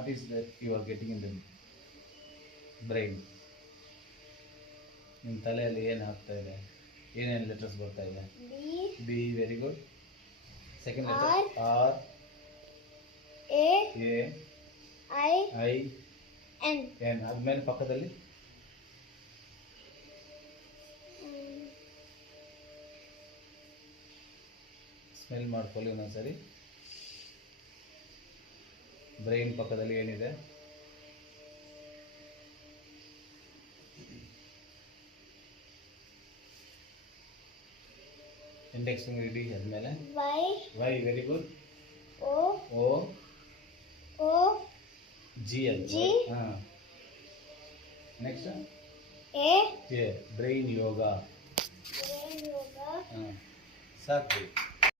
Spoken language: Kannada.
What is that you are getting in the brain? ನಿಮ್ಮ ತಲೆಯಲ್ಲಿ ಏನು ಆಗ್ತಾ ಇದೆ? ಏನೇನು ಲೆಟರ್ಸ್ ಬರ್ತಾ ಇದೆ? B, very good. Second letter R, A, I, N. ಆದ್ಮೇಲೆ ಪಕ್ಕದಲ್ಲಿ ಸ್ಮೆಲ್ ಮಾಡ್ಕೊಳ್ಳಿ ಒಂದೊಂದ್ಸರಿ. ಬ್ರೈನ್ ಪಕ್ಕದಲ್ಲಿ ಏನಿದೆ? ಇಂಡೆಕ್ಸ್ ಫಿಂಗರ್ ಇಡಿ. ಆದ್ಮೇಲೆ Y, very good. O, G ಅಲ್ಲಿ. ಹಾಂ, ನೆಕ್ಸ್ಟ್ ಎ, ಬ್ರೈನ್ ಯೋಗ. ಹಾಂ, ಸಾಕು.